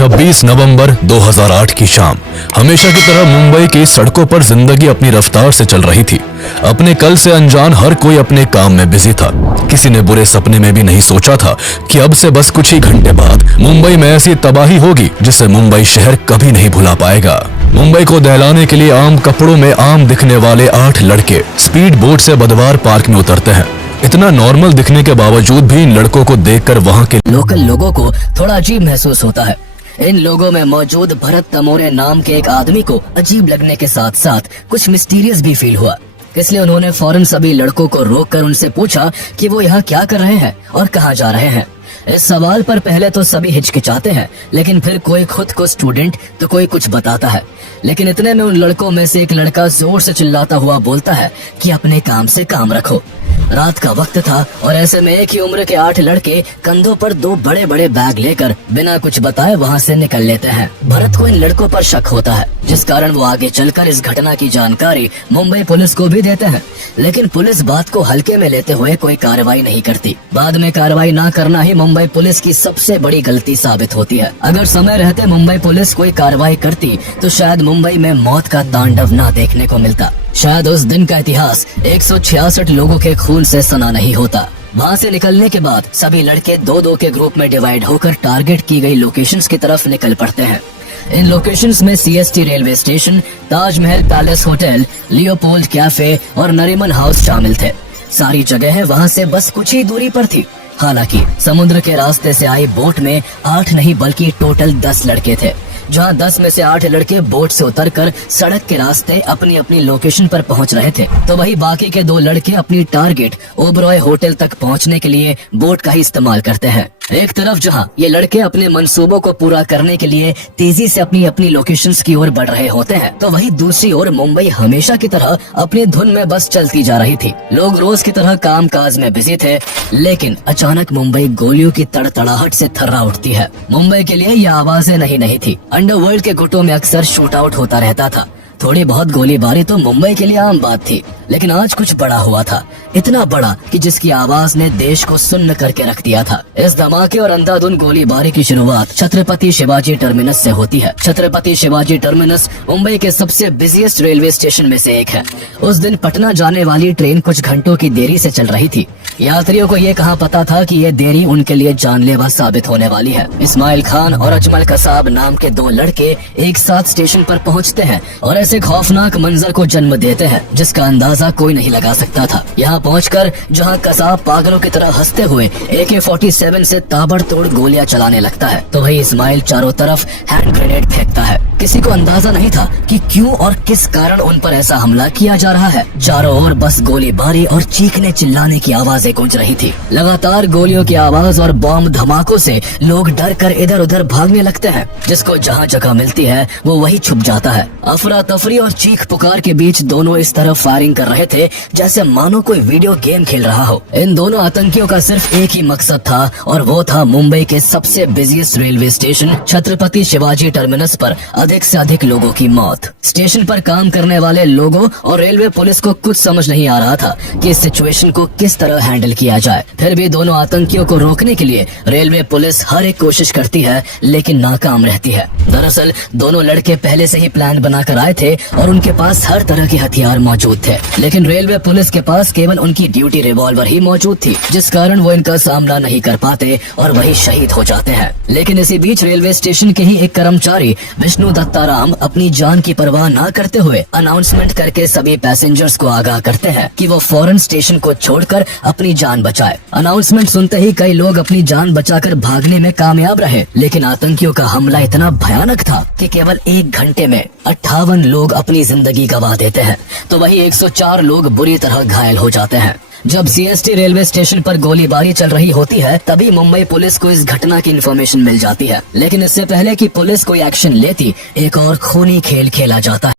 26 नवंबर 2008 की शाम हमेशा की तरह मुंबई की सड़कों पर जिंदगी अपनी रफ्तार से चल रही थी। अपने कल से अनजान हर कोई अपने काम में बिजी था। किसी ने बुरे सपने में भी नहीं सोचा था कि अब से बस कुछ ही घंटे बाद मुंबई में ऐसी तबाही होगी जिसे मुंबई शहर कभी नहीं भुला पाएगा। मुंबई को दहलाने के लिए आम कपड़ों में आम दिखने वाले 8 लड़के स्पीड बोट से बुधवार पार्क में उतरते हैं। इतना नॉर्मल दिखने के बावजूद भी इन लड़कों को देखकर वहाँ के लोकल लोगों को थोड़ा अजीब महसूस होता है। इन लोगों में मौजूद भरत तमोरे नाम के एक आदमी को अजीब लगने के साथ साथ कुछ मिस्टीरियस भी फील हुआ। इसलिए उन्होंने फौरन सभी लड़कों को रोककर उनसे पूछा कि वो यहाँ क्या कर रहे हैं और कहाँ जा रहे हैं। इस सवाल पर पहले तो सभी हिचकिचाते हैं, लेकिन फिर कोई खुद को स्टूडेंट तो कोई कुछ बताता है। लेकिन इतने में उन लड़कों में से एक लड़का जोर से चिल्लाता हुआ बोलता है कि अपने काम से काम रखो। रात का वक्त था और ऐसे में एक ही उम्र के 8 लड़के कंधों पर 2 बड़े बड़े बैग लेकर बिना कुछ बताए वहाँ से निकल लेते हैं। भरत को इन लड़कों पर शक होता है, जिस कारण वो आगे चलकर इस घटना की जानकारी मुंबई पुलिस को भी देते हैं। लेकिन पुलिस बात को हल्के में लेते हुए कोई कार्रवाई नहीं करती। बाद में कार्रवाई न करना ही मुंबई पुलिस की सबसे बड़ी गलती साबित होती है। अगर समय रहते मुंबई पुलिस कोई कार्रवाई करती तो शायद मुंबई में मौत का तांडव न देखने को मिलता। शायद उस दिन का इतिहास 166 लोगों के खून से सना नहीं होता। वहाँ से निकलने के बाद सभी लड़के 2-2 के ग्रुप में डिवाइड होकर टारगेट की गई लोकेशंस की तरफ निकल पड़ते हैं। इन लोकेशंस में CST railway station, Taj Mahal palace hotel, Leopold cafe और नरीमन हाउस शामिल थे। सारी जगह वहाँ से बस कुछ ही दूरी पर थी। हालांकि समुद्र के रास्ते से आई बोट में 8 नहीं बल्कि टोटल 10 लड़के थे, जहां 10 में से 8 लड़के बोट से उतरकर सड़क के रास्ते अपनी अपनी लोकेशन पर पहुंच रहे थे, तो वही बाकी के 2 लड़के अपनी टारगेट ओबरॉय होटल तक पहुंचने के लिए बोट का ही इस्तेमाल करते हैं। एक तरफ जहां ये लड़के अपने मंसूबों को पूरा करने के लिए तेजी से अपनी अपनी लोकेशंस की ओर बढ़ रहे होते हैं, तो वही दूसरी ओर मुंबई हमेशा की तरह अपनी धुन में बस चलती जा रही थी। लोग रोज की तरह काम काज में बिजी थे, लेकिन अचानक मुंबई गोलियों की तड़तड़ाहट से थर्रा उठती है। मुंबई के लिए यह आवाजें नहीं थी। अंडरवर्ल्ड के गुटों में अक्सर शूट आउट होता रहता था। थोड़ी बहुत गोलीबारी तो मुंबई के लिए आम बात थी, लेकिन आज कुछ बड़ा हुआ था। इतना बड़ा कि जिसकी आवाज ने देश को सुन्न करके रख दिया था। इस धमाके और अंधाधुंध गोलीबारी की शुरुआत छत्रपति शिवाजी टर्मिनस से होती है। छत्रपति शिवाजी टर्मिनस मुंबई के सबसे बिजिएस्ट रेलवे स्टेशन में से एक है। उस दिन पटना जाने वाली ट्रेन कुछ घंटों की देरी से चल रही थी। यात्रियों को ये कहाँ पता था कि ये देरी उनके लिए जानलेवा साबित होने वाली है। इस्माइल खान और अजमल कसाब नाम के 2 लड़के एक साथ स्टेशन पर पहुँचते हैं और ऐसे खौफनाक मंजर को जन्म देते हैं जिसका अंदाजा कोई नहीं लगा सकता था। यहाँ पहुंचकर जहाँ कसाब पागलों की तरह हंसते हुए AK-47 से ताबड़तोड़ गोलियां चलाने लगता है, तो वही इस्माइल चारों तरफ हैंड ग्रेनेड फेंकता है। किसी को अंदाजा नहीं था कि क्यों और किस कारण उन पर ऐसा हमला किया जा रहा है। चारों ओर बस गोलीबारी और चीखने चिल्लाने की आवाजें गूंज रही थी। लगातार गोलियों की आवाज और बॉम्ब धमाकों से लोग डर कर इधर उधर भागने लगते हैं। जिसको जहाँ जगह मिलती है वो वही छुप जाता है। अफरा तफरी और चीख पुकार के बीच दोनों इस तरफ फायरिंग कर रहे थे जैसे मानो कोई वीडियो गेम खेल रहा हो। इन दोनों आतंकियों का सिर्फ एक ही मकसद था और वो था मुंबई के सबसे busiest railway station Chhatrapati Shivaji terminus पर अधिक से अधिक लोगों की मौत। स्टेशन पर काम करने वाले लोगों और रेलवे पुलिस को कुछ समझ नहीं आ रहा था कि इस सिचुएशन को किस तरह हैंडल किया जाए। फिर भी दोनों आतंकियों को रोकने के लिए रेलवे पुलिस हर एक कोशिश करती है, लेकिन नाकाम रहती है। दरअसल दोनों लड़के पहले से ही प्लान बनाकर आए थे और उनके पास हर तरह के हथियार मौजूद थे, लेकिन रेलवे पुलिस के पास केवल उनकी ड्यूटी रिवॉल्वर ही मौजूद थी, जिस कारण वो इनका सामना नहीं कर पाते और वही शहीद हो जाते हैं। लेकिन इसी बीच रेलवे स्टेशन के ही एक कर्मचारी विष्णु दत्ताराम अपनी जान की परवाह न करते हुए अनाउंसमेंट करके सभी पैसेंजर्स को आगाह करते हैं कि वो फौरन स्टेशन को छोड़कर अपनी जान बचाए। अनाउंसमेंट सुनते ही कई लोग अपनी जान बचाकर भागने में कामयाब रहे, लेकिन आतंकियों का हमला इतना भयानक था कि केवल 1 घंटे में 58 लोग अपनी जिंदगी गंवा देते हैं, तो वही 104 लोग बुरी तरह घायल हो जाते हैं। जब CST रेलवे स्टेशन पर गोलीबारी चल रही होती है, तभी मुंबई पुलिस को इस घटना की इन्फॉर्मेशन मिल जाती है। लेकिन इससे पहले कि पुलिस कोई एक्शन लेती, एक और खूनी खेल खेला जाता है।